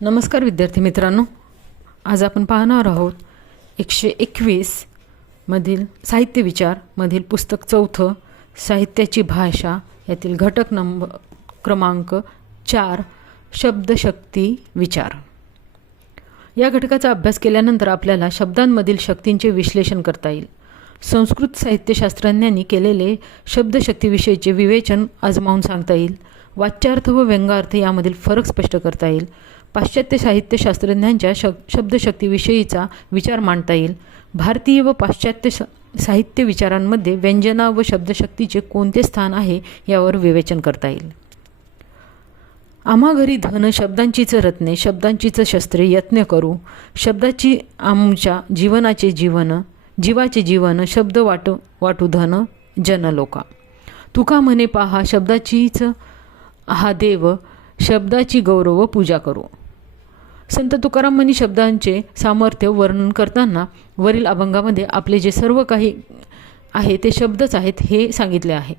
नमस्कार विद्यार्थी मित्रांनो, आज आपण पाहणार आहोत 121 मधील साहित्य विचार मधील पुस्तक 4 साहित्याची भाषा यातील घटक नंबर क्रमांक 4 शब्दशक्ती विचार. या घटकाचा अभ्यास केल्यानंतर आपल्याला शब्दांमधील शक्तींचे विश्लेषण करता येईल. संस्कृत साहित्यशास्त्रज्ञांनी केलेले शब्दशक्तीविषयीचे विवेचन आजमावून सांगता येईल. वाच्यार्थ व व्यंगार्थ यामधील फरक स्पष्ट करता येईल. पाश्चात्य साहित्यशास्त्रज्ञांच्या शब्दशक्तीविषयीचा विचार मांडता येईल. भारतीय व पाश्चात्य साहित्य विचारांमध्ये व्यंजना व शब्दशक्तीचे कोणते स्थान आहे यावर विवेचन करता येईल. आम्हा घरी धन शब्दांचीच रत्ने, शब्दांचीच शस्त्रे यत्न करू, शब्दाची आमच्या जीवनाचे जीवन, जीवाचे जीवन, शब्द वाटू धन जनलोका. तुका म्हणे पहा शब्दाचीच हा देव, शब्दाची गौरव पूजा करू. संत तुकाराम म्हणी शब्दांचे सामर्थ्य वर्णन करताना वरील अभंगामध्ये आपले जे सर्व काही आहे ते शब्दच आहेत हे सांगितले आहे.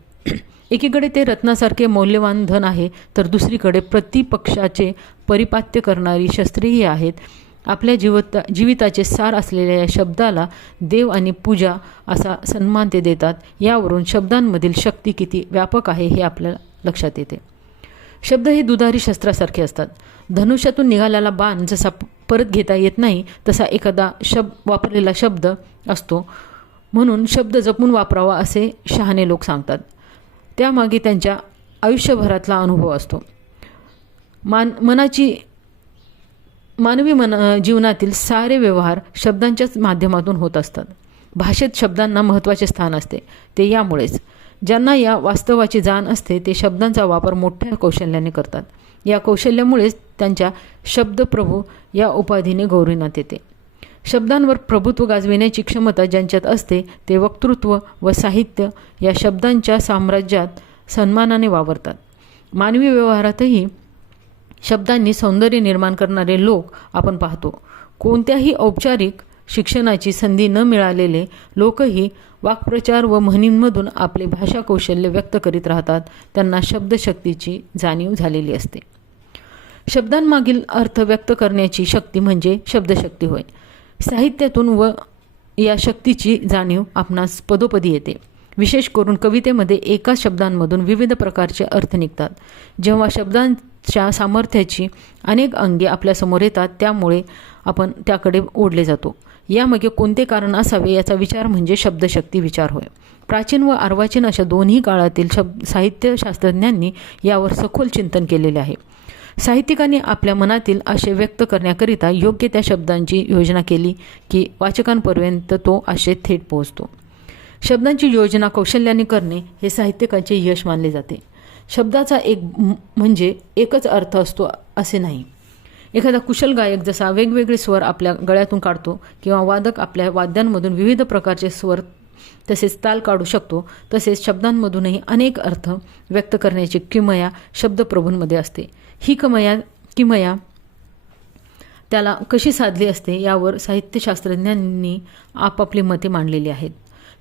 एकीकडे ते रत्नासारखे मौल्यवान धन आहे, तर दुसरीकडे प्रतिपक्षाचे परिपात्य करणारी शस्त्रेही आहेत. आपल्या जीविताचे सार असलेल्या या शब्दाला देव आणि पूजा असा सन्मान ते देतात. यावरून शब्दांमधील शक्ती किती व्यापक आहे हे आपल्याला लक्षात येते. शब्द हे दुधारी शस्त्रासारखे असतात. धनुष्यातून निघालेला बाण जसा परत घेता येत नाही तसा एखादा वापरलेला शब्द असतो. म्हणून शब्द जपून वापरावा असे शहाणे लोक सांगतात. त्यामागे त्यांच्या आयुष्यभरातला अनुभव असतो. मानवी जीवनातील सारे व्यवहार शब्दांच्याच माध्यमातून होत असतात. भाषेत शब्दांना महत्त्वाचे स्थान असते. ते यामुळेच ज्यांना या वास्तवाची जाण असते ते शब्दांचा वापर मोठ्या कौशल्याने करतात. या कौशल्यामुळेच त्यांच्या शब्दप्रभू या उपाधीने गौरविण्यात येते. शब्दांवर प्रभुत्व गाजविण्याची क्षमता ज्यांच्यात असते ते वक्तृत्व व साहित्य या शब्दांच्या साम्राज्यात सन्मानाने वावरतात. मानवी व्यवहारातही शब्दांनी सौंदर्य निर्माण करणारे लोक आपण पाहतो. कोणत्याही औपचारिक शिक्षणाची संधी न मिळालेले लोकही वाक्प्रचार व म्हणींमधून आपले भाषा कौशल्य व्यक्त करीत राहतात. त्यांना शब्दशक्तीची जाणीव झालेली असते. शब्दांमागील अर्थ व्यक्त करण्याची शक्ती म्हणजे शब्दशक्ती होय. साहित्यातून व या शक्तीची जाणीव आपणास पदोपदी येते. विशेष करून कवितेमध्ये एकाच शब्दांमधून विविध प्रकारचे अर्थ निघतात. जेव्हा शब्दांच्या सामर्थ्याची अनेक अंगे आपल्यासमोर येतात त्यामुळे आपण त्याकडे ओढले जातो. यामागे कोणते कारण असावे याचा विचार म्हणजे शब्दशक्ती विचार होय. प्राचीन व अर्वाचीन अशा दोन्ही काळातील साहित्यशास्त्रज्ञांनी यावर सखोल चिंतन केलेले आहे. साहित्यिकांनी आपल्या मनातील आशय व्यक्त करण्याकरिता योग्य त्या शब्दांची योजना केली की वाचकांपर्यंत तो आशय थेट पोहोचतो. शब्दांची योजना कौशल्याने करणे हे साहित्यिकांचे यश मानले जाते. शब्दाचा म्हणजे एकच अर्थ असतो असे नाही. एखादा कुशल गायक जसा वेगवेगळे स्वर आपल्या गळ्यातून काढतो किंवा वादक आपल्या वाद्यांमधून विविध प्रकारचे स्वर तसेच ताल काढू शकतो, तसेच शब्दांमधूनही अनेक अर्थ व्यक्त करण्याची किमया शब्दप्रभूंमध्ये असते. ही किमया त्याला कशी साधली असते यावर साहित्यशास्त्रज्ञांनी आपापली मते मांडलेली आहेत.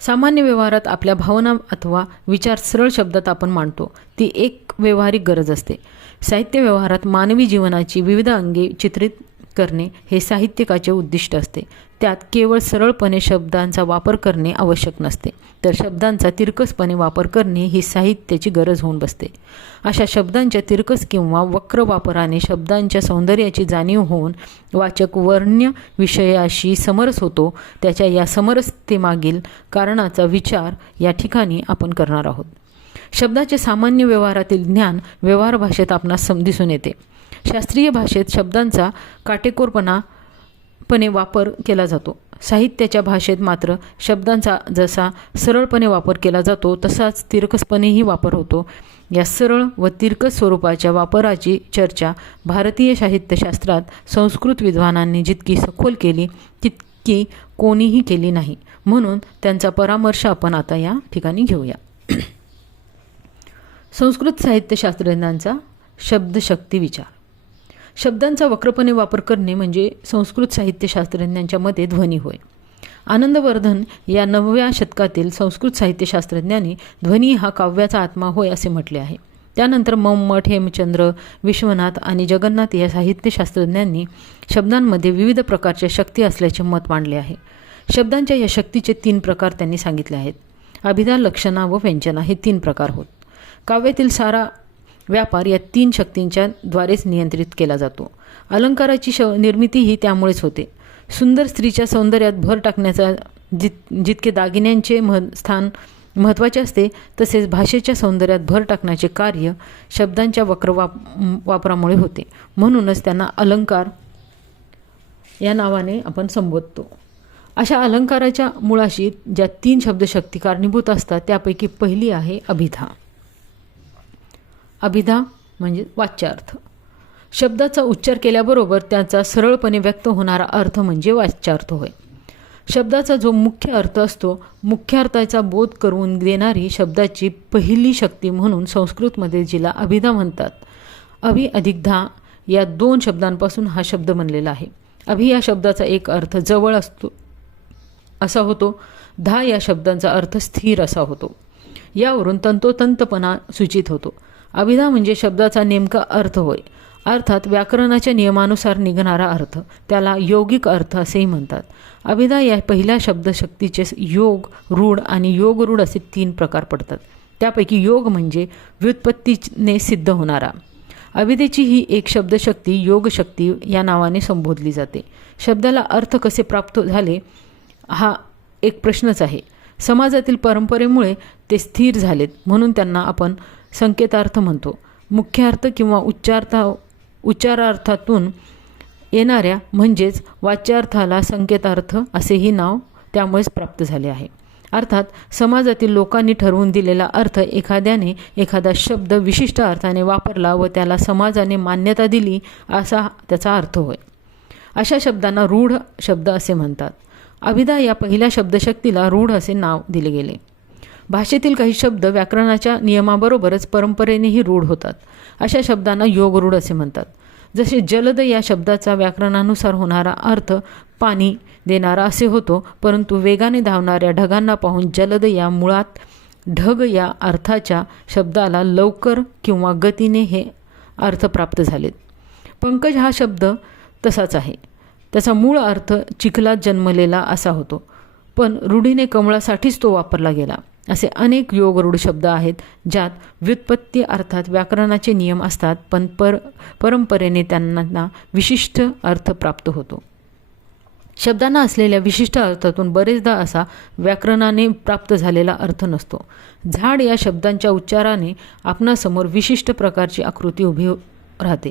सामान्य व्यवहारात आपल्या भावना अथवा विचार सरळ शब्दात आपण मांडतो. ती एक व्यावहारिक गरज असते. साहित्य व्यवहारात मानवी जीवनाची विविध अंगे चित्रित करणे हे साहित्यिकाचे उद्दिष्ट असते. त्यात केवळ सरळपणे शब्दांचा वापर करणे आवश्यक नसते, तर शब्दांचा तिरकसपणे वापर करणे ही साहित्याची गरज होऊन बसते. अशा शब्दांच्या तिरकस किंवा वक्र वापराने शब्दांच्या सौंदर्याची जाणीव होऊन वाचक वर्ण्य विषयाशी समरस होतो. त्याच्या या समरसतेमागील कारणाचा विचार या ठिकाणी आपण करणार आहोत. शब्दाचे सामान्य व्यवहारातील ज्ञान व्यवहार भाषेत आपणास दिसून येते. शास्त्रीय भाषेत शब्दांचा काटेकोरपणे वापर केला जातो. साहित्याच्या भाषेत मात्र शब्दांचा जसा सरळपणे वापर केला जातो तसाच तिरकसपणेही वापर होतो. या सरळ व तिरकस स्वरूपाच्या वापराची चर्चा भारतीय साहित्यशास्त्रात संस्कृत विद्वानांनी जितकी सखोल केली तितकी कोणीही केली नाही. म्हणून त्यांचा परामर्श आपण आता या ठिकाणी घेऊया. संस्कृत साहित्यशास्त्रज्ञांचा शब्दशक्ती विचार. शब्दांचा वक्रपणे वापर करणे म्हणजे संस्कृत साहित्यशास्त्रज्ञांच्या मते ध्वनी होय. आनंदवर्धन या 9व्या शतकातील संस्कृत साहित्यशास्त्रज्ञांनी ध्वनी हा काव्याचा आत्मा होय असे म्हटले आहे. त्यानंतर मम्मट, हेमचंद्र, विश्वनाथ आणि जगन्नाथ या साहित्यशास्त्रज्ञांनी शब्दांमध्ये विविध प्रकारच्या शक्ती असल्याचे मत मांडले आहे. शब्दांच्या या शक्तीचे 3 प्रकार त्यांनी सांगितले आहेत. अभिधा, लक्षणा व व्यंजना हे 3 प्रकार होत. काव्यातील सारा व्यापार या 3 शक्तींच्या द्वारेच नियंत्रित केला जातो. अलंकाराची निर्मितीही त्यामुळेच होते. सुंदर स्त्रीच्या सौंदर्यात भर टाकण्याचा जितके दागिन्यांचे स्थान महत्त्वाचे असते, तसेच भाषेच्या सौंदर्यात भर टाकण्याचे कार्य शब्दांच्या वक्र वापरामुळे होते. म्हणूनच त्यांना अलंकार या नावाने आपण संबोधतो. अशा अलंकाराच्या मुळाशी ज्या 3 शब्दशक्ती कारणीभूत असतात त्यापैकी पहिली आहे अभिधा. अभिधा म्हणजे वाच्यार्थ. शब्दाचा उच्चार केल्याबरोबर त्याचा सरळपणे व्यक्त होणारा अर्थ म्हणजे वाच्यार्थ होय. शब्दाचा जो मुख्य अर्थ असतो, मुख्यार्थाचा बोध करून देणारी शब्दाची पहिली शक्ती म्हणून संस्कृतमध्ये जिला अभिधा म्हणतात. अभि अधिक धा या 2 शब्दांपासून हा शब्द बनलेला आहे. अभि या शब्दाचा एक अर्थ जवळ असतो असा होतो. धा या शब्दांचा अर्थ स्थिर असा होतो. यावरून तंतोतंतपणा सूचित होतो. अभिधा म्हणजे शब्दाचा नेमका अर्थ होय, अर्थात व्याकरणाच्या नियमानुसार निघणारा अर्थ. त्याला योगिक अर्थ असेही म्हणतात. अभिधा या पहिल्या शब्दशक्तीचे योग, रूढ आणि योगरूढ असे 3 प्रकार पडतात. त्यापैकी योग म्हणजे व्युत्पत्तीने सिद्ध होणारा. अभिधेची ही एक शब्दशक्ती योगशक्ती या नावाने संबोधली जाते. शब्दाला अर्थ कसे प्राप्त झाले हा एक प्रश्नच आहे. समाजातील परंपरेमुळे ते स्थिर झालेत म्हणून त्यांना आपण संकेतार्थ म्हणतो. मुख्यार्थ किंवा उच्चारार्थातून येणाऱ्या म्हणजेच वाच्यार्थाला संकेतार्थ असेही नाव त्यामुळेच प्राप्त झाले आहे. अर्थात समाजातील लोकांनी ठरवून दिलेला अर्थ एखाद्याने एखादा शब्द विशिष्ट अर्थाने वापरला व त्याला समाजाने मान्यता दिली असा त्याचा अर्थ होय. अशा शब्दांना रूढ शब्द असे म्हणतात. अभिधा या पहिल्या शब्दशक्तीला रूढ असे नाव दिले गेले. भाषेतील काही शब्द व्याकरणाच्या नियमाबरोबरच परंपरेनेही रूढ होतात. अशा शब्दांना योगरूढ असे म्हणतात. जसे जलद या शब्दाचा व्याकरणानुसार होणारा अर्थ पाणी देणारा असे होतो, परंतु वेगाने धावणाऱ्या ढगांना पाहून जलद या मुळात ढग या अर्थाच्या शब्दाला लवकर किंवा गतीने हे अर्थ प्राप्त झालेत. पंकज हा शब्द तसाच आहे. त्याचा मूळ अर्थ चिखलात जन्मलेला असा होतो, पण रूढीने कमळासाठीच तो वापरला गेला. असे अनेक योगरूढ शब्द आहेत ज्यात व्युत्पत्ती अर्थात व्याकरणाचे नियम असतात, पण परंपरेने त्यांना विशिष्ट अर्थ प्राप्त होतो. शब्दांना असलेल्या विशिष्ट अर्थातून बरेचदा असा व्याकरणाने प्राप्त झालेला अर्थ नसतो. झाड या शब्दांच्या उच्चाराने आपणासमोर विशिष्ट प्रकारची आकृती उभी राहते,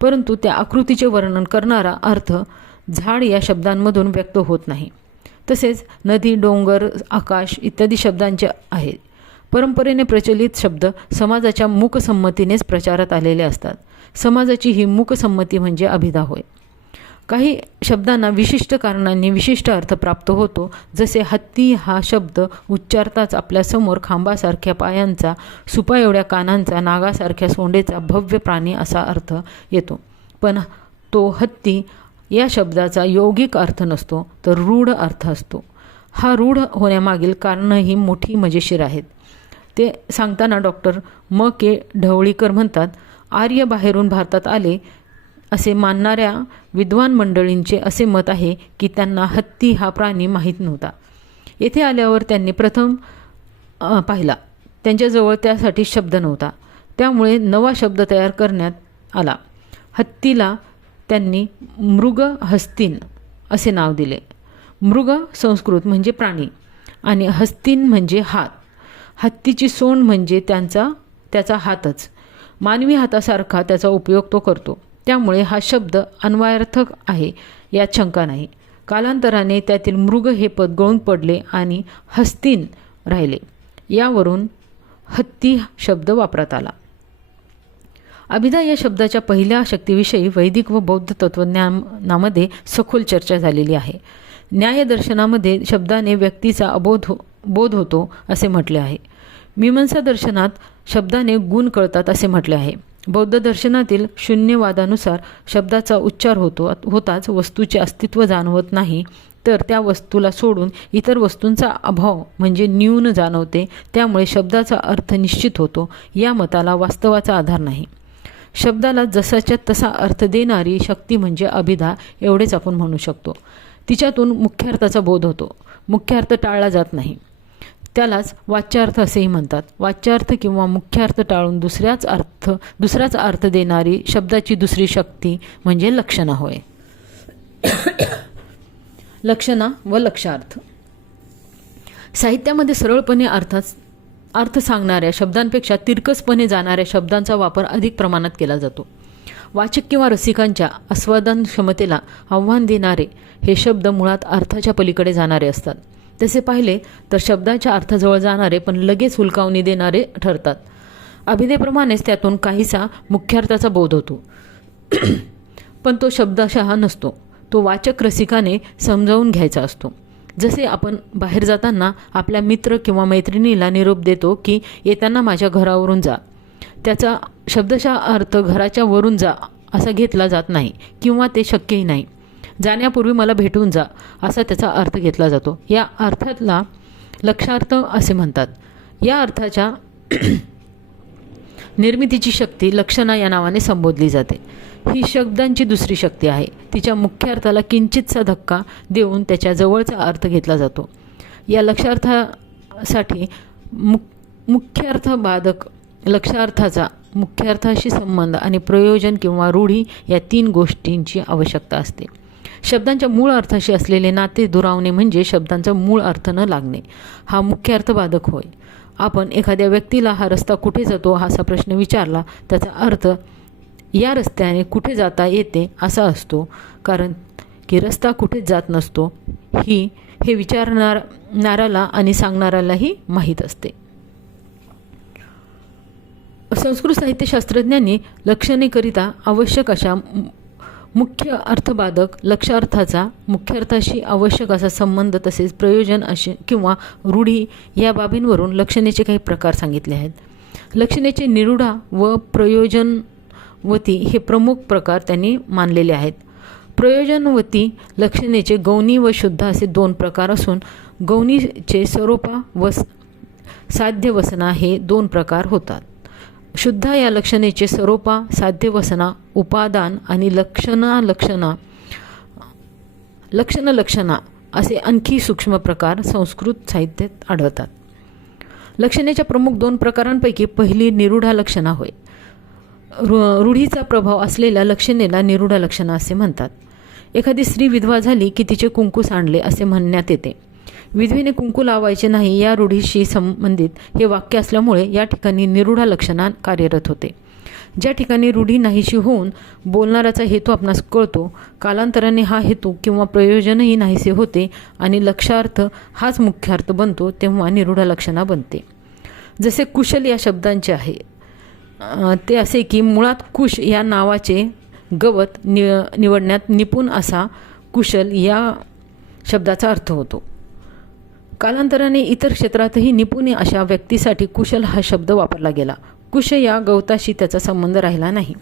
परंतु त्या आकृतीचे वर्णन करणारा अर्थ झाड या शब्दांमधून व्यक्त होत नाही. तसेच नदी, डोंगर, आकाश इत्यादी शब्दांचे आहेत. परंपरेने प्रचलित शब्द समाजाच्या मूकसंमतीनेच प्रचारात आलेले असतात. समाजाची ही मूकसंमती म्हणजे अभिधा होय. काही शब्दांना विशिष्ट कारणांनी विशिष्ट अर्थ प्राप्त होतो. जसे हत्ती हा शब्द उच्चारताच आपल्यासमोर खांबासारख्या पायांचा, सुपा एवढ्या कानांचा, नागासारख्या सोंडेचा भव्य प्राणी असा अर्थ येतो. पण तो हत्ती या शब्दाचा यौगिक अर्थ नसतो, तर रूढ अर्थ असतो. हा रूढ होण्यामागील कारणंही मोठी मजेशीर आहेत. ते सांगताना डॉक्टर म के ढवळीकर म्हणतात, आर्य बाहेरून भारतात आले असे मानणाऱ्या विद्वान मंडळींचे असे मत आहे की त्यांना हत्ती हा प्राणी माहीत नव्हता. येथे आल्यावर त्यांनी प्रथम पाहिला. त्यांच्याजवळ त्यासाठी शब्द नव्हता, त्यामुळे नवा शब्द तयार करण्यात आला. हत्तीला त्यांनी मृग हस्तीन असे नाव दिले. मृग संस्कृत म्हणजे प्राणी आणि हस्तीन म्हणजे हात. हत्तीची सोंड म्हणजे त्याचा हातच. मानवी हातासारखा त्याचा उपयोग तो करतो, त्यामुळे हा शब्द अन्वयार्थक आहे यात शंका नाही. कालांतराने त्यातील मृग हे पद गळून पडले आणि हस्तीन राहिले. यावरून हत्ती शब्द वापरात आला. अभिधा या शब्दाच्या पहिल्या शक्तीविषयी वैदिक व बौद्ध तत्त्वज्ञानामध्ये सखोल चर्चा झालेली आहे. न्यायदर्शनामध्ये शब्दाने व्यक्तीचा बोध होतो असे म्हटले आहे. मीमांसा दर्शनात शब्दाने गुण कळतात असे म्हटले आहे. बौद्ध दर्शनातील शून्यवादानुसार शब्दाचा उच्चार होताच वस्तूचे अस्तित्व जाणवत नाही तर त्या वस्तूला सोडून इतर वस्तूंचा अभाव म्हणजे न्यून जाणवते. त्यामुळे शब्दाचा अर्थ निश्चित होतो. या मताला वास्तवाचा आधार नाही. शब्दाला जसाच्या तसा अर्थ देणारी शक्ती म्हणजे अभिधा एवढेच आपण म्हणू शकतो. तिच्यातून मुख्यार्थाचा बोध होतो. मुख्यार्थ टाळला जात नाही. त्यालाच वाच्यार्थ असेही म्हणतात. वाच्यार्थ किंवा मुख्यार्थ टाळून दुसराच अर्थ देणारी शब्दाची दुसरी शक्ती म्हणजे लक्षणा होय. लक्षणा व लक्षार्थ. साहित्यामध्ये सरळपणे अर्थ सांगणाऱ्या शब्दांपेक्षा तिरकसपणे जाणाऱ्या शब्दांचा वापर अधिक प्रमाणात केला जातो. वाचक किंवा रसिकांच्या आस्वादन क्षमतेला आव्हान देणारे हे शब्द मुळात अर्थाच्या पलीकडे जाणारे असतात. तसे पाहिले तर शब्दाच्या अर्थाजवळ जाणारे पण लगेच हुलकावणी देणारे ठरतात. अभिधेप्रमाणेच त्यातून काहीसा मुख्यार्थाचा बोध होतो, पण तो शब्दशः नसतो. तो वाचक रसिकाने समजावून घ्यायचा असतो. जसे आपण बाहेर जाताना आपल्या मित्र किंवा मैत्रिणीला निरोप देतो की येताना माझ्या घरावरून जा. त्याचा शब्दशः अर्थ घराच्या वरून जा असा घेतला जात नाही किंवा ते शक्यही नाही. जाण्यापूर्वी मला भेटून जा असा त्याचा अर्थ घेतला जातो. या अर्थातला लक्षार्थ असे म्हणतात. या अर्थाच्या निर्मितीची शक्ती लक्षणा या नावाने संबोधली जाते. ही शब्दांची दुसरी शक्ती आहे. तिच्या मुख्य अर्थाला किंचितसा धक्का देऊन त्याच्या जवळचा अर्थ घेतला जातो. या लक्षार्थासाठी मुख्यार्थबाधक लक्षार्थाचा मुख्यार्थाशी संबंध आणि प्रयोजन किंवा रूढी या 3 गोष्टींची आवश्यकता असते. शब्दांच्या मूळ अर्थाशी असलेले नाते दुरावणे म्हणजे शब्दांचा मूळ अर्थ न लागणे हा मुख्य अर्थबाधक होय. आपण एखाद्या व्यक्तीला हा रस्ता कुठे जातो असा प्रश्न विचारला, त्याचा अर्थ या रस्त्याने कुठे जाता येते असा असतो, कारण की रस्ता कुठेच जात नसतो हे विचारणाऱ्याला आणि सांगणाऱ्यालाही माहीत असते. संस्कृत साहित्यशास्त्रज्ञांनी लक्षणेकरिता आवश्यक अशा मुख्य अर्थबाधक लक्षार्थाचा मुख्यार्थाशी आवश्यक असा संबंध तसेच प्रयोजन असे किंवा रूढी या बाबींवरून लक्षणेचे काही प्रकार सांगितले आहेत. लक्षणेचे निरूढा व प्रयोजनवती हे प्रमुख प्रकार त्यांनी मानलेले आहेत. प्रयोजनवती लक्षणेचे गौणी व शुद्ध असे 2 प्रकार असून गौणीचे स्वरूपा व साध्य वसना हे 2 प्रकार होतात. शुद्ध या लक्षणेचे स्वरूपा साध्य वसना उपादान आणि लक्षणा असे आणखी सूक्ष्म प्रकार संस्कृत साहित्यात आढळतात. लक्षणेच्या प्रमुख 2 प्रकारांपैकी पहिली निरूढा लक्षणा होय. रूढीचा प्रभाव असलेल्या लक्षणेला निरूढा लक्षणा असे म्हणतात. एखादी स्त्री विधवा झाली की तिचे कुंकू सांडले असे म्हणण्यात येते. विधवेने कुंकू लावायचे नाही या रूढीशी संबंधित हे वाक्य असल्यामुळे या ठिकाणी निरूढा लक्षणा कार्यरत होते. ज्या ठिकाणी रूढी नाहीशी होऊन बोलणाऱ्याचा हेतू आपणास कळतो, कालांतराने हा हेतू किंवा प्रयोजनही नाहीसे होते आणि लक्षार्थ हाच मुख्यार्थ बनतो, तेव्हा निरूढा लक्षणा बनते. जसे कुशल या शब्दांचे आहे ते असे की मुळात कुश या नावाचे गवत निवडण्यात निपुण असा कुशल या शब्दाचा अर्थ होतो. कालांतराने इतर क्षेत्रातही निपुण अशा व्यक्तीसाठी कुशल हा शब्द वापरला गेला. कुश या गवताशी त्याचा संबंध राहिला नाही.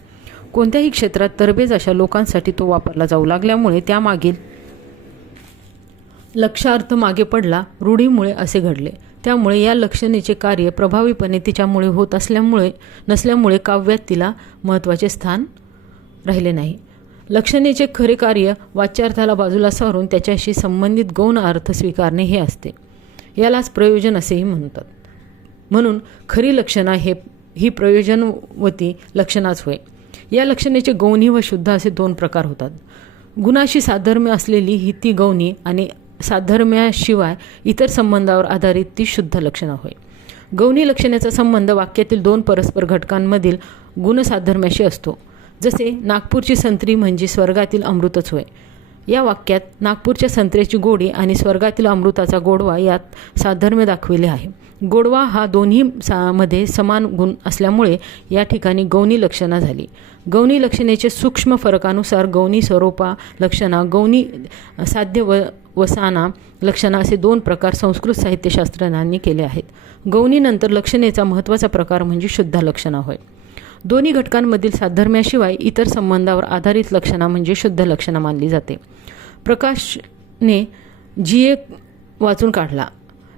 कोणत्याही क्षेत्रात तरबेज अशा लोकांसाठी तो वापरला जाऊ लागल्यामुळे त्यामागील लक्षार्थ मागे पडला. रूढीमुळे असे घडले. त्यामुळे या लक्षणेचे कार्य प्रभावीपणे तिच्यामुळे होत नसल्यामुळे काव्यात तिला महत्त्वाचे स्थान राहिले नाही. लक्षणेचे खरे कार्य वाच्यार्थाला बाजूला सारून त्याच्याशी संबंधित गौण अर्थ स्वीकारणे हे असते. यालाच प्रयोजन असेही म्हणतात. म्हणून खरी लक्षणा ही प्रयोजनवती लक्षणाच होय. या लक्षणेचे गौणी व शुद्ध असे 2 प्रकार होतात. गुणाशी साधर्म्य असलेली ही ती गौणी आणि साधर्म्याशिवाय इतर संबंधावर आधारित ती शुद्ध लक्षणा होय. गौणी लक्षणाचा संबंध वाक्यातील 2 परस्पर घटकांमधील गुणसाधर्म्याशी असतो. जसे नागपूरची संत्री म्हणजे स्वर्गातील अमृतच होय. या वाक्यात नागपूरच्या संत्र्याची गोडी आणि स्वर्गातील अमृताचा गोडवा यात साधर्म्य दाखविले आहे. गोडवा हा दोन्ही मध्ये समान गुण असल्यामुळे या ठिकाणी गौणी लक्षणा झाली. गौणी लक्षणेचे सूक्ष्म फरकानुसार गौणी स्वरूपा लक्षणा, गौणी साध्य वसाना लक्षणा असे 2 प्रकार संस्कृत साहित्यशास्त्रज्ञांनी केले आहेत. गौणीनंतर लक्षणेचा महत्त्वाचा प्रकार म्हणजे शुद्ध लक्षणा होय. दोन्ही घटकांमधील साधर्म्याशिवाय इतर संबंधावर आधारित लक्षणा म्हणजे शुद्ध लक्षणा मानली जाते. प्रकाशने जी.ए. वाचून काढला.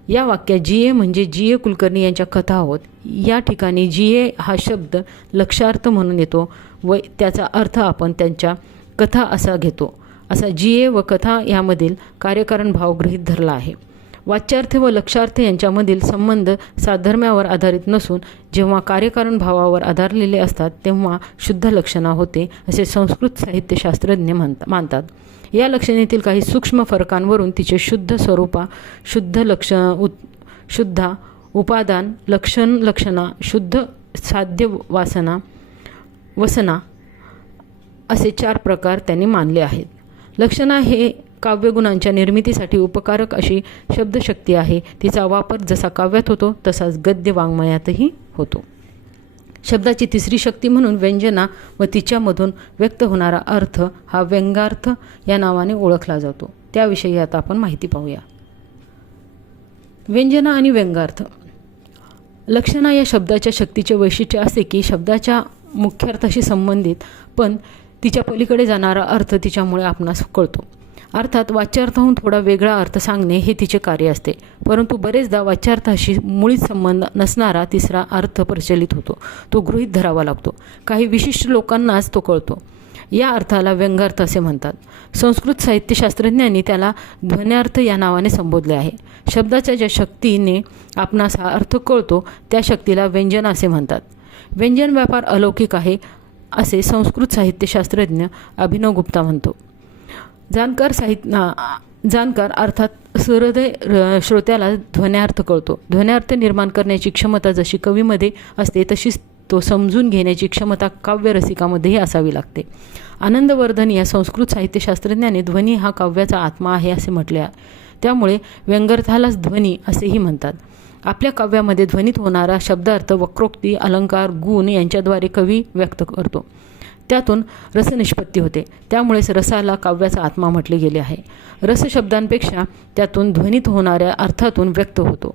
या वाक्यात जी.ए. म्हणजे जी.ए. कुलकर्णी यांच्या कथा होत. या ठिकाणी जी.ए. हा शब्द लक्षार्थ म्हणून येतो व त्याचा अर्थ आपण त्यांच्या कथा असा घेतो. असा जी.ए. व कथा यामधील कार्यकारण भाव गृहीत धरला आहे. वाच्यार्थ व लक्षार्थ यांच्यामधील संबंध साधर्म्यावर आधारित नसून जेव्हा कार्यकारण भावावर आधारलेले असतात तेव्हा शुद्ध लक्षणा होते असे संस्कृत साहित्यशास्त्रज्ञ मानतात. या लक्षणेतील काही सूक्ष्म फरकांवरून तिचे शुद्ध स्वरूपा, शुद्धा, उपादान, लक्षणा, शुद्ध साध्य वसना असे 4 प्रकार त्यांनी मानले आहेत. लक्षणा हे काव्यगुणांच्या निर्मितीसाठी उपकारक अशी शब्दशक्ती आहे. तिचा वापर जसा काव्यात होतो तसाच गद्य वाङ्मयातही होतो. शब्दाची तिसरी शक्ती म्हणून व्यंजना व तिच्यामधून व्यक्त होणारा अर्थ हा व्यंगार्थ या नावाने ओळखला जातो. त्याविषयी आता आपण माहिती पाहूया. व्यंजना आणि व्यंगार्थ. लक्षणा या शब्दाच्या शक्तीचे वैशिष्ट्य असे की शब्दाच्या मुख्यार्थाशी संबंधित पण तिच्या पलीकडे जाणारा अर्थ तिच्यामुळे आपणास कळतो. अर्थात वाच्यार्थाहून थोडा वेगळा अर्थ सांगणे हे तिचे कार्य असते. परंतु बरेचदा वाच्यार्थाशी मुळीच संबंध नसणारा तिसरा अर्थ प्रचलित होतो. तो गृहीत धरावा लागतो. काही विशिष्ट लोकांनाच तो कळतो. या अर्थाला व्यंगार्थ असे म्हणतात. संस्कृत साहित्यशास्त्रज्ञांनी त्याला ध्वन्यार्थ या नावाने संबोधले आहे. शब्दाच्या ज्या शक्तीने आपणास हा अर्थ कळतो त्या शक्तीला व्यंजन असे म्हणतात. व्यंजन व्यापार अलौकिक आहे असे संस्कृत साहित्यशास्त्रज्ञ अभिनव गुप्ता म्हणतो. जाणकार अर्थात सहृदय श्रोत्याला ध्वन्यार्थ कळतो. ध्वन्यार्थ निर्माण करण्याची क्षमता जशी कवीमध्ये असते तशीच तो समजून घेण्याची क्षमता काव्यरसिकामध्येही असावी लागते. आनंदवर्धन या संस्कृत साहित्यशास्त्रज्ञाने ध्वनी हा काव्याचा आत्मा आहे असे म्हटले आहे. त्यामुळे व्यंगार्थालाच ध्वनी असेही म्हणतात. आपल्या काव्यामध्ये ध्वनीत होणारा शब्दार्थ वक्रोक्ती, अलंकार, गुण यांच्याद्वारे कवी व्यक्त करतो. त्यातून रसनिष्पत्ती होते. त्यामुळेच रसाला काव्याचा आत्मा म्हटले गेले आहे. रस शब्दांपेक्षा त्यातून ध्वनीत होणाऱ्या अर्थातून व्यक्त होतो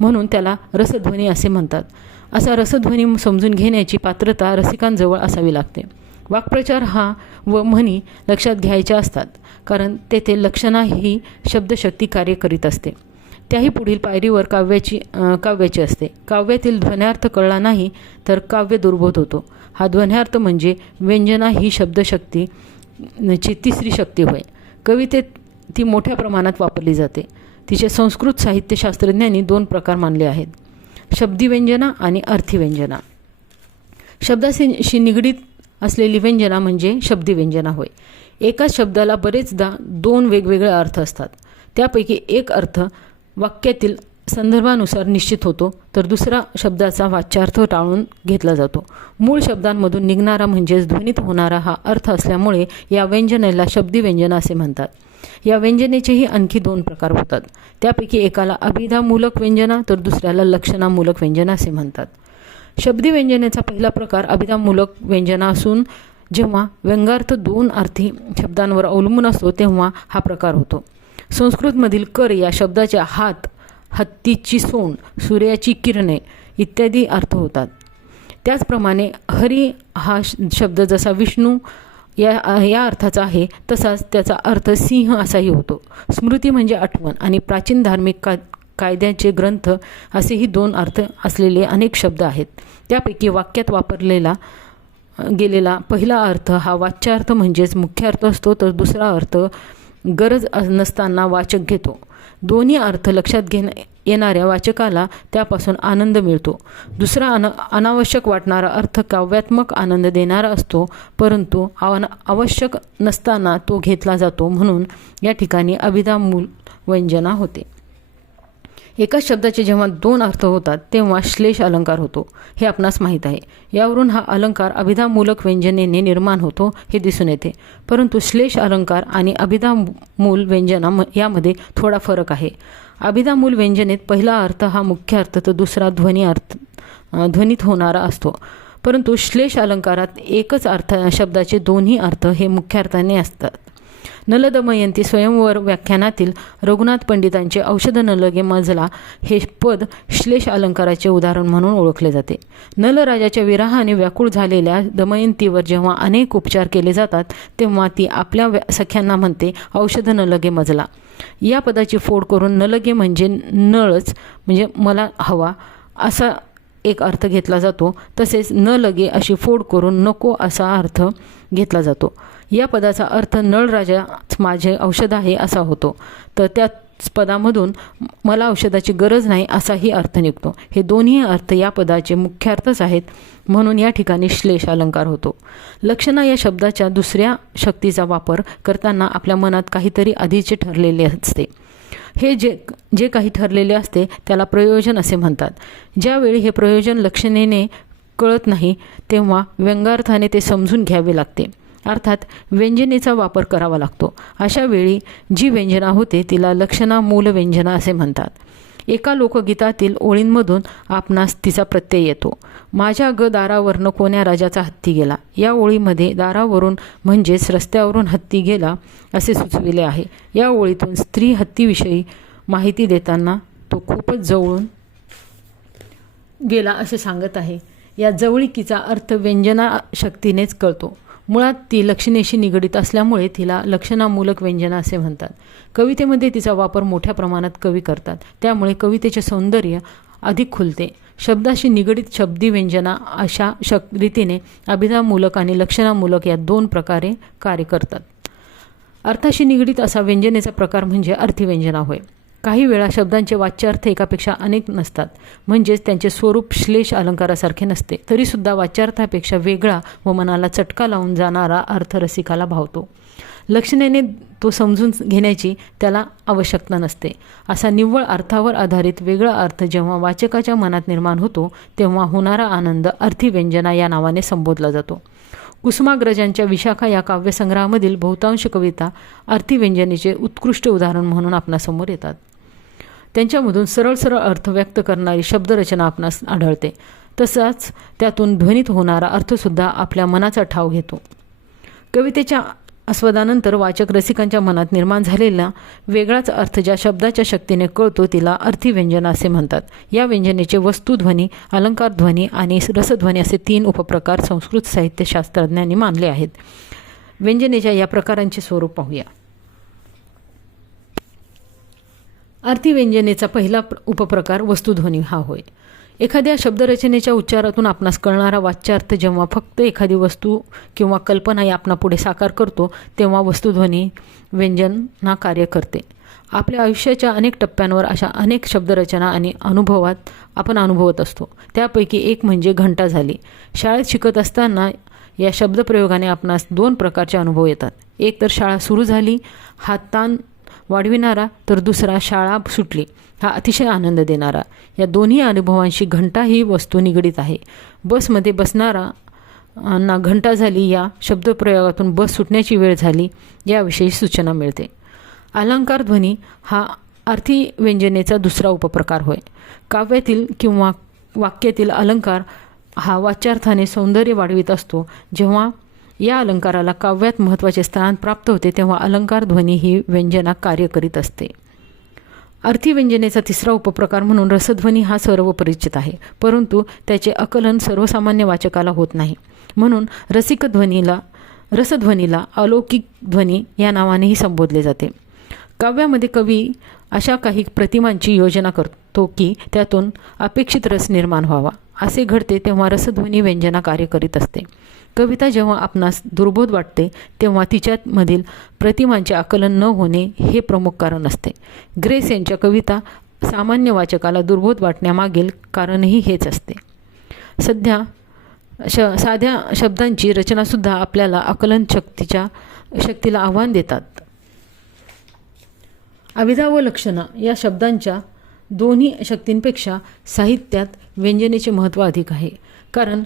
म्हणून त्याला रसध्वनी असे म्हणतात. असा रसध्वनी समजून घेण्याची पात्रता रसिकांजवळ असावी लागते. वाक्प्रचार हा व म्हणी लक्षात घ्यायच्या असतात कारण तेथे लक्षणा ही शब्दशक्ती कार्य करीत असते. त्याही पुढील पायरीवर काव्याची असते. काव्यातील ध्वन्यार्थ कळला नाही तर काव्य दुर्बोध होतो. हा ध्वन्यार्थ म्हणजे व्यंजना ही शब्दशक्तीची तिसरी शक्ती होय. कवितेत ती मोठ्या प्रमाणात वापरली जाते. तिचे संस्कृत साहित्यशास्त्रज्ञांनी 2 प्रकार मानले आहेत. शब्दी व्यंजना आणि अर्थी व्यंजना. शब्दाशी निगडीत असलेली व्यंजना म्हणजे शब्दी व्यंजना होय. एकाच शब्दाला बरेचदा 2 वेगवेगळे अर्थ असतात. त्यापैकी एक अर्थ वाक्यातील संदर्भानुसार निश्चित होतो तर दुसरा शब्दाचा वाच्यार्थ टाळून घेतला जातो. मूळ शब्दांमधून निघणारा म्हणजेच ध्वनीत होणारा हा अर्थ असल्यामुळे या व्यंजनेला शब्दी व्यंजना असे म्हणतात. या व्यंजनेचेही आणखी 2 प्रकार होतात. त्यापैकी एकाला अभिधामूलक व्यंजना तर दुसऱ्याला लक्षणामूलक व्यंजना असे म्हणतात. शब्दी व्यंजनेचा पहिला प्रकार अभिधामूलक व्यंजना असून जेव्हा व्यंगार्थ 2 अर्थी शब्दांवर अवलंबून असतो तेव्हा हा प्रकार होतो. संस्कृतमधील कर या शब्दाच्या हात, हत्तीची सोंड, सूर्याची किरणे इत्यादी अर्थ होतात. त्याचप्रमाणे हरी हा शब्द जसा विष्णू या अर्थाचा आहे तसाच त्याचा अर्थ सिंह असाही होतो. स्मृती म्हणजे आठवण आणि प्राचीन धार्मिक कायद्याचे ग्रंथ असेही 2 अर्थ असलेले अनेक शब्द आहेत. त्यापैकी वाक्यात वापरलेला गेलेला पहिला अर्थ हा वाच्यार्थ म्हणजेच मुख्य अर्थ असतो तर दुसरा अर्थ गरज नसताना वाचक घेतो. दोन्ही अर्थ लक्षात येणाऱ्या वाचकाला त्यापासून आनंद मिळतो. दुसरा अनावश्यक वाटणारा अर्थ काव्यात्मक आनंद देणारा असतो परंतु आवश्यक नसताना तो घेतला जातो म्हणून या ठिकाणी अभिधामूल व्यंजना होते. एकाच शब्दाचे जेव्हा 2 अर्थ होतात तेव्हा श्लेष अलंकार होतो हे आपणास माहीत आहे. यावरून हा अलंकार अभिधामूलक व्यंजनेने निर्माण होतो हे दिसून येते. परंतु श्लेष अलंकार आणि अभिधामूल व्यंजना यामध्ये थोडा फरक आहे. अभिधामूल व्यंजनेत पहिला अर्थ हा मुख्य अर्थ तर दुसरा ध्वनीत होणारा असतो. परंतु श्लेष अलंकारात एकच शब्दाचे दोन्ही अर्थ हे मुख्य अर्थाने असतात. नलदमयंती स्वयंवर व्याख्यानातील रघुनाथ पंडितांचे औषध न लगे मजला हे पद श्लेष अलंकाराचे उदाहरण म्हणून ओळखले जाते. नलराजाच्या विरहाने व्याकुळ झालेल्या दमयंतीवर जेव्हा अनेक उपचार केले जातात तेव्हा ती आपल्या सख्यांना म्हणते, औषध न लगे मजला. या पदाची फोड करून न लगे म्हणजे नळच, म्हणजे मला हवा असा एक अर्थ घेतला जातो. तसेच न लगे अशी फोड करून नको असा अर्थ घेतला जातो. या पदाचा अर्थ नळराजाच माझे औषध आहे असा होतो, तर त्याच पदामधून मला औषधाची गरज नाही असाही अर्थ निघतो. हे दोन्ही अर्थ या पदाचे मुख्य अर्थच आहेत, म्हणून या ठिकाणी श्लेष अलंकार होतो. लक्षणा या शब्दाच्या दुसऱ्या शक्तीचा वापर करताना आपल्या मनात काहीतरी आधीचे ठरलेले असते. हे जे काही ठरलेले असते त्याला प्रयोजन असे म्हणतात. ज्यावेळी हे प्रयोजन लक्षणेने कळत नाही तेव्हा व्यंगार्थाने ते समजून घ्यावे लागते, अर्थात व्यंजनेचा वापर करावा लागतो. अशा वेळी जी व्यंजना होते तिला लक्षणा मूल व्यंजना असे म्हणतात. एका लोकगीतातील ओळींमधून आपणास तिचा प्रत्यय येतो. माझ्या दारावरनं कोण्या राजाचा हत्ती गेला. या ओळीमध्ये दारावरून म्हणजेच रस्त्यावरून हत्ती गेला असे सुचविले आहे. या ओळीतून स्त्री हत्तीविषयी माहिती देताना तो खूपच जवळून गेला असे सांगत आहे. या जवळीकीचा अर्थ व्यंजना शक्तीनेच कळतो. मुळात ती लक्षणेशी निगडीत असल्यामुळे तिला लक्षणामूलक व्यंजना असे म्हणतात. कवितेमध्ये तिचा वापर मोठ्या प्रमाणात कवी करतात, त्यामुळे कवितेचे सौंदर्य अधिक खुलते. शब्दाशी निगडीत शब्दी व्यंजना अशा रीतीने अभिधामूलक आणि लक्षणामूलक या दोन प्रकारे कार्य करतात. अर्थाशी निगडीत असा व्यंजनेचा प्रकार म्हणजे अर्थीव्यंजना होय. काही वेळा शब्दांचे वाच्यार्थ एकापेक्षा अनेक नसतात, म्हणजेच त्यांचे स्वरूप श्लेष अलंकारासारखे नसते. तरीसुद्धा वाच्यार्थापेक्षा वेगळा व मनाला चटका लावून जाणारा अर्थ रसिकाला भावतो. लक्षणेने तो समजून घेण्याची त्याला आवश्यकता नसते. असा निव्वळ अर्थावर आधारित वेगळा अर्थ जेव्हा वाचकाच्या मनात निर्माण होतो तेव्हा होणारा आनंद अर्थीव्यंजना या नावाने संबोधला जातो. कुसुमाग्रजांच्या विशाखा या काव्यसंग्रहामधील बहुतांश कविता अर्थीव्यंजनेचे उत्कृष्ट उदाहरण म्हणून आपणासमोर येतात. त्यांच्यामधून सरळ सरळ अर्थ व्यक्त करणारी शब्दरचना आपणास आढळते. तसाच त्यातून ध्वनित होणारा अर्थसुद्धा आपल्या मनाचा ठाव घेतो. कवितेच्या आस्वादानंतर वाचक रसिकांच्या मनात निर्माण झालेला वेगळाच अर्थ ज्या शब्दाच्या शक्तीने कळतो तिला अर्थीव्यंजना असे म्हणतात. या व्यंजनेचे वस्तुध्वनी, अलंकारध्वनी आणि रसध्वनी असे 3 उपप्रकार संस्कृत साहित्यशास्त्रज्ञांनी मानले आहेत. व्यंजनेच्या या प्रकारांचे स्वरूप पाहूया. अर्थीव्यंजनेचा पहिला उपप्रकार वस्तुध्वनी हा होय. एखाद्या शब्दरचनेच्या उच्चारातून आपणास कळणारा वाच्यार्थ जेव्हा फक्त एखादी वस्तू किंवा कल्पना या आपणापुढे साकार करतो तेव्हा वस्तुध्वनी व्यंजना कार्य करते. आपल्या आयुष्याच्या अनेक टप्प्यांवर अशा अनेक शब्दरचना आणि आपण अनुभवत असतो. त्यापैकी एक म्हणजे घंटा झाली. शाळेत शिकत असताना या शब्दप्रयोगाने आपणास 2 प्रकारचे अनुभव येतात. एक तर शाळा सुरू झाली हा ताण वाढविणारा, तर दुसरा शाळा सुटली हा अतिशय आनंद देणारा. या दोन्ही अनुभवांशी घंटा ही वस्तू निगडीत आहे. बसमध्ये बसणारा ना घंटा झाली या शब्दप्रयोगातून बस सुटण्याची वेळ झाली याविषयी सूचना मिळते. अलंकारध्वनी हा अर्थीव्यंजनेचा दुसरा उपप्रकार होय. काव्यातील किंवा वाक्यातील अलंकार हा वाच्यार्थाने सौंदर्य वाढवित असतो. जेव्हा या अलंकाराला काव्यात महत्त्वाचे स्थान प्राप्त होते तेव्हा अलंकारध्वनी ही व्यंजना कार्य करीत असते. अर्थीव्यंजनेचा तिसरा उपप्रकार म्हणून रसध्वनी हा सर्व परिचित आहे, परंतु त्याचे आकलन सर्वसामान्य वाचकाला होत नाही. म्हणून रसध्वनीला अलौकिक ध्वनी या नावानेही संबोधले जाते. काव्यामध्ये कवी अशा काही प्रतिमांची योजना करतो की त्यातून अपेक्षित रस निर्माण व्हावा. असे घडते तेव्हा रसध्वनी व्यंजना कार्य करीत असते. कविता जेव्हा आपणास दुर्बोध वाटते तेव्हा तिच्यामधील प्रतिमांचे आकलन न होणे हे प्रमुख कारण असते. ग्रेस यांच्या कविता सामान्य वाचकाला दुर्बोध वाटण्यामागील कारणही हेच असते. साध्या शब्दांची रचनासुद्धा आपल्याला आकलन शक्तीला आव्हान देतात. अभिधा व लक्षणा या शब्दांच्या दोन्ही शक्तींपेक्षा साहित्यात व्यंजनेचे महत्त्व अधिक आहे, कारण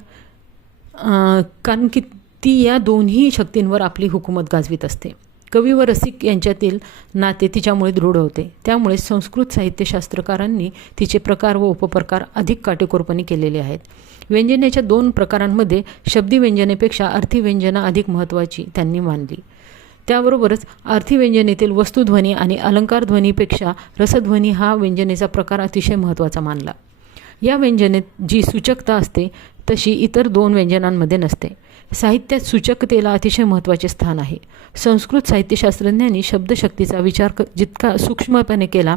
की ती या दोन्ही शक्तींवर आपली हुकूमत गाजवीत असते. कवी व रसिक यांच्यातील नाते तिच्यामुळे दृढ होते. त्यामुळे संस्कृत साहित्यशास्त्रकारांनी तिचे प्रकार व उपप्रकार अधिक काटेकोरपणे केलेले आहेत. व्यंजनेच्या 2 प्रकारांमध्ये शब्दी व्यंजनेपेक्षा अर्थी व्यंजना अधिक महत्त्वाची त्यांनी मानली. त्याबरोबरच अर्थीव्यंजनेतील वस्तुध्वनी आणि अलंकारध्वनीपेक्षा रसध्वनी हा व्यंजनेचा प्रकार अतिशय महत्त्वाचा मानला. या व्यंजनेत जी सूचकता असते तशी इतर 2 व्यंजनांमध्ये नसते. साहित्यात सूचकतेला अतिशय महत्त्वाचे स्थान आहे. संस्कृत साहित्यशास्त्रज्ञांनी शब्दशक्तीचा विचार जितका सूक्ष्मपणे केला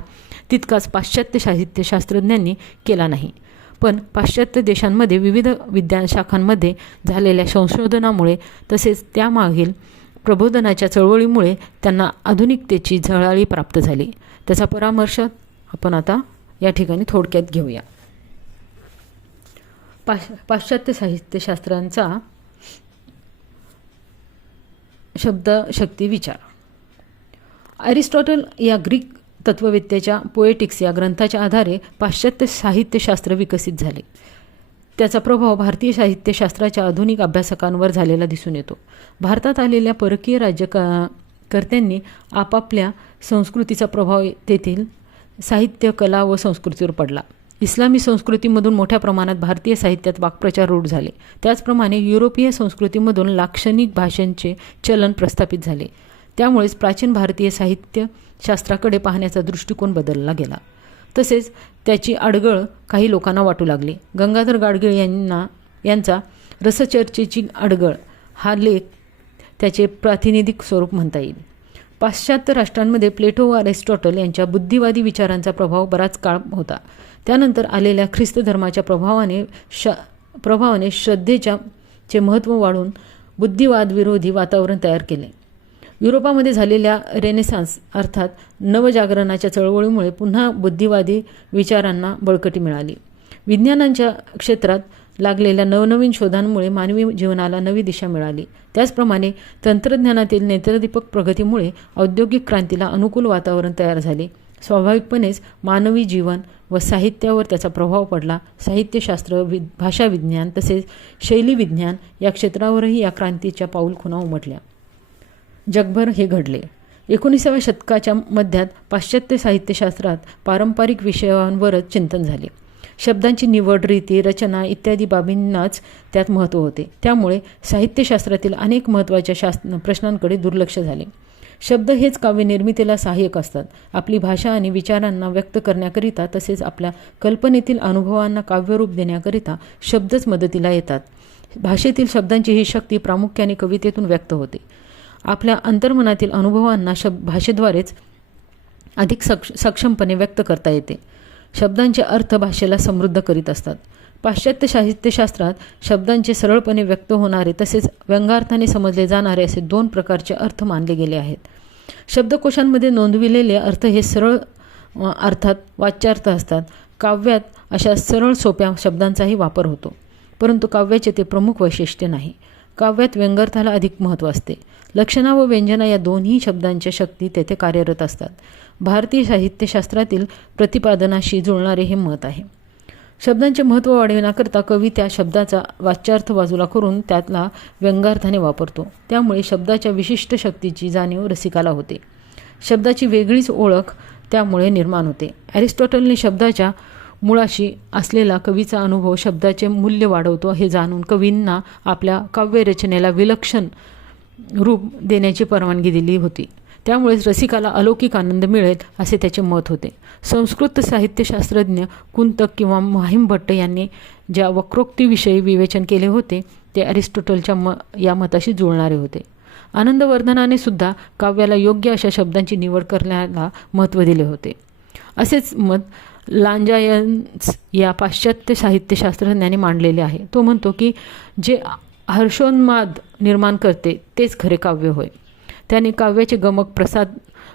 तितकाच पाश्चात्य साहित्यशास्त्रज्ञांनी केला नाही. पण पाश्चात्य देशांमध्ये विविध विद्याशाखांमध्ये झालेल्या संशोधनामुळे तसेच त्यामागील प्रबोधनाच्या चळवळीमुळे त्यांना आधुनिकतेची झळाळी प्राप्त झाली. त्याचा परामर्श आपण आता या ठिकाणी थोडक्यात घेऊया. पाश्चात्य साहित्यशास्त्रांचा शब्दशक्ती विचार. अरिस्टॉटल या ग्रीक तत्त्ववेत्त्याच्या पोएटिक्स या ग्रंथाच्या आधारे पाश्चात्य साहित्यशास्त्र विकसित झाले. त्याचा प्रभाव भारतीय साहित्यशास्त्राच्या आधुनिक अभ्यासकांवर झालेला दिसून येतो. भारतात आलेल्या परकीय राज्यकर्त्यांनी आपापल्या संस्कृतीचा प्रभाव तेथील साहित्य, कला व संस्कृतीवर पडला. इस्लामी संस्कृतीमधून मोठ्या प्रमाणात भारतीय साहित्यात वाक्प्रचार रूढ झाले. त्याचप्रमाणे युरोपीय संस्कृतीमधून लाक्षणिक भाषांचे चलन प्रस्थापित झाले. त्यामुळेच प्राचीन भारतीय साहित्यशास्त्राकडे पाहण्याचा दृष्टिकोन बदलला गेला. तसेच त्याची अडगळ काही लोकांना वाटू लागली. गंगाधर गाडगीळ यांचा रसचर्चेची अडगळ हा लेख त्याचे प्रातिनिधिक स्वरूप म्हणता येईल. पाश्चात्य राष्ट्रांमध्ये प्लेटो व अरिस्टॉटल यांच्या बुद्धिवादी विचारांचा प्रभाव बराच काळ होता. त्यानंतर आलेल्या ख्रिस्त धर्माच्या प्रभावाने श्रद्धेचे महत्त्व वाढून बुद्धिवादविरोधी वातावरण तयार केले. युरोपामध्ये झालेल्या रेनेसान्स अर्थात नवजागरणाच्या चळवळीमुळे पुन्हा बुद्धिवादी विचारांना बळकटी मिळाली. विज्ञानांच्या क्षेत्रात लागलेल्या नवनवीन शोधांमुळे मानवी जीवनाला नवी दिशा मिळाली. त्याचप्रमाणे तंत्रज्ञानातील नेत्रदीपक प्रगतीमुळे औद्योगिक क्रांतीला अनुकूल वातावरण तयार झाले. स्वाभाविकपणेच मानवी जीवन व साहित्यावर त्याचा प्रभाव पडला. साहित्यशास्त्र, भाषाविज्ञान तसेच शैलीविज्ञान या क्षेत्रावरही या क्रांतीच्या पाऊलखुणा उमटल्या. जगभर हे घडले. 19व्या शतकाच्या मध्यात पाश्चात्य साहित्यशास्त्रात पारंपरिक विषयांवरच चिंतन झाले. शब्दांची निवड, रीती, रचना इत्यादी बाबींनाच त्यात महत्त्व होते. त्यामुळे साहित्यशास्त्रातील अनेक महत्त्वाच्या प्रश्नांकडे दुर्लक्ष झाले. शब्द हेच काव्यनिर्मितीला सहाय्यक असतात. आपली भाषा आणि विचारांना व्यक्त करण्याकरिता तसेच आपल्या कल्पनेतील अनुभवांना काव्यरूप देण्याकरिता शब्दच मदतीला येतात. भाषेतील शब्दांची ही शक्ती प्रामुख्याने कवितेतून व्यक्त होते. आपल्या अंतर्मनातील अनुभवांना भाषेद्वारेच अधिक सक्षमपणे व्यक्त करता येते. शब्दांचे अर्थ भाषेला समृद्ध करीत असतात. पाश्चात्य साहित्यशास्त्रात शब्दांचे सरळपणे व्यक्त होणारे तसेच व्यंगार्थाने समजले जाणारे असे 2 प्रकारचे अर्थ मानले गेले आहेत. शब्दकोशांमध्ये नोंदविलेले अर्थ हे सरळ अर्थात वाच्यार्थ असतात. काव्यात अशा सरळ सोप्या शब्दांचाही वापर होतो, परंतु काव्याचे ते प्रमुख वैशिष्ट्य नाही. काव्यात व्यंगार्थाला अधिक महत्त्व असते. लक्षणा व व्यंजना या दोन्ही शब्दांच्या शक्ती तेथे कार्यरत असतात. भारतीय साहित्यशास्त्रातील प्रतिपादनाशी जुळणारे हे मत आहे. शब्दांचे महत्त्व वाढविण्याकरता कवी त्या शब्दाचा वाच्यार्थ बाजूला करून त्यातला व्यंगार्थाने वापरतो. त्यामुळे शब्दाच्या विशिष्ट शक्तीची जाणीव रसिकाला होते. शब्दाची वेगळीच ओळख त्यामुळे निर्माण होते. अरिस्टॉटलने शब्दाच्या मुळाशी असलेला कवीचा अनुभव शब्दाचे मूल्य वाढवतो हे जाणून कवींना आपल्या काव्यरचनेला विलक्षण रूप देण्याची परवानगी दिली होती. त्यामुळेच रसिकाला अलौकिक आनंद मिळेल असे त्याचे मत होते. संस्कृत साहित्यशास्त्रज्ञ कुंतक किंवा माहिम भट्ट यांनी ज्या वक्रोक्तीविषयी विवेचन केले होते ते अरिस्टॉटलच्या या मताशी जुळणारे होते. आनंदवर्धनाने सुद्धा काव्याला योग्य अशा शब्दांची निवड करण्याला महत्त्व दिले होते. असेच मत लांजायन्स या पाश्चात्य साहित्यशास्त्रज्ञाने मांडलेले आहे. तो म्हणतो की जे हर्षोन्माद निर्माण करते तेच खरे काव्य होय. त्याने काव्याचे गमक प्रसाद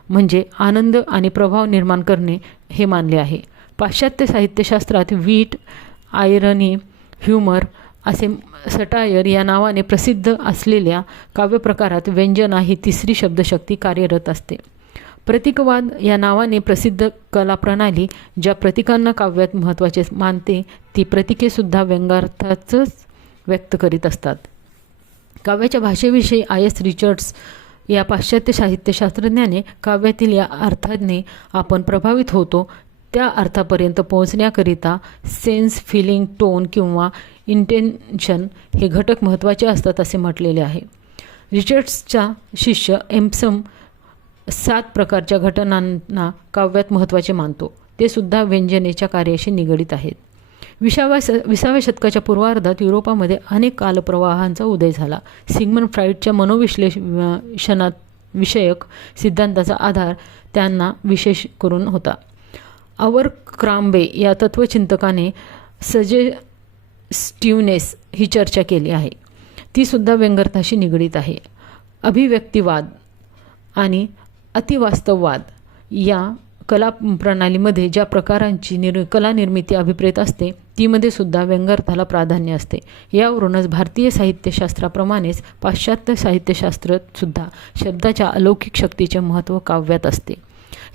म्हणजे आनंद आणि प्रभाव निर्माण करणे हे मानले आहे. पाश्चात्य साहित्यशास्त्रात वीट, आयरनी, ह्युमर असे सटायर या नावाने प्रसिद्ध असलेल्या काव्यप्रकारात व्यंजना ही तिसरी शब्दशक्ती कार्यरत असते. प्रतीकवाद या नावाने प्रसिद्ध कलाप्रणाली ज्या प्रतीकांना काव्यात महत्त्वाचे मानते ती प्रतीकेसुद्धा व्यंगार्थाचंच व्यक्त करीत असतात. काव्याच्या भाषेविषयी आय.एस. रिचर्ड्स या पाश्चात्य साहित्यशास्त्रज्ञाने काव्यातील या अर्थाने आपण प्रभावित होतो त्या अर्थापर्यंत पोहोचण्याकरिता सेन्स, फिलिंग, टोन किंवा इंटेन्शन हे घटक महत्त्वाचे असतात असे म्हटलेले आहे. रिचर्ड्सचा शिष्य एम्सम 7 प्रकारच्या घटनांना काव्यात महत्त्वाचे मानतो. ते सुद्धा व्यंजनेच्या कार्याशी निगडीत आहेत. 20व्या शतकाच्या पूर्वार्धात युरोपामध्ये अनेक कालप्रवाहांचा उदय झाला. सिग्मंड फ्राईडच्या मनोविश्लेषणात विषयक सिद्धांताचा आधार त्यांना विशेष करून होता. अवरक्राम्बे या तत्त्वचिंतकाने सजेस्टिव्हनेस ही चर्चा केली आहे. ती सुद्धा व्यंग्यार्थाशी निगडीत आहे. अभिव्यक्तिवाद आणि अतिवास्तववाद या कला प्रणालीमध्ये ज्या प्रकारांची कला निर्मिती अभिप्रेत असते तीमध्ये सुद्धा व्यंग्यार्थाला प्राधान्य असते. यावरूनच भारतीय साहित्यशास्त्राप्रमाणेच पाश्चात्य साहित्यशास्त्रात सुद्धा शब्दाच्या अलौकिक शक्तीचे महत्त्व काव्यात असते.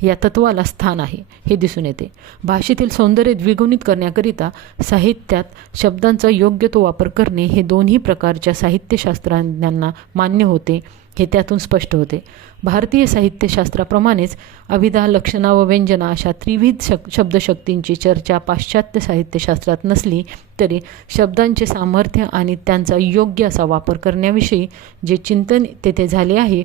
या तत्वाला स्थान आहे हे दिसून येते. भाषेतील सौंदर्य द्विगुणित करण्याकरिता साहित्यात शब्दांचा योग्य तो वापर करणे हे दोन्ही प्रकारच्या साहित्यशास्त्रज्ञांना मान्य होते हे त्यातून स्पष्ट होते. भारतीय साहित्यशास्त्राप्रमाणेच अभिधा, लक्षणा व व्यंजना अशा त्रिविध शब्दशक्तींची चर्चा पाश्चात्य साहित्यशास्त्रात नसली तरी शब्दांचे सामर्थ्य आणि त्यांचा योग्य असा वापर करण्याविषयी जे चिंतन तेथे झाले आहे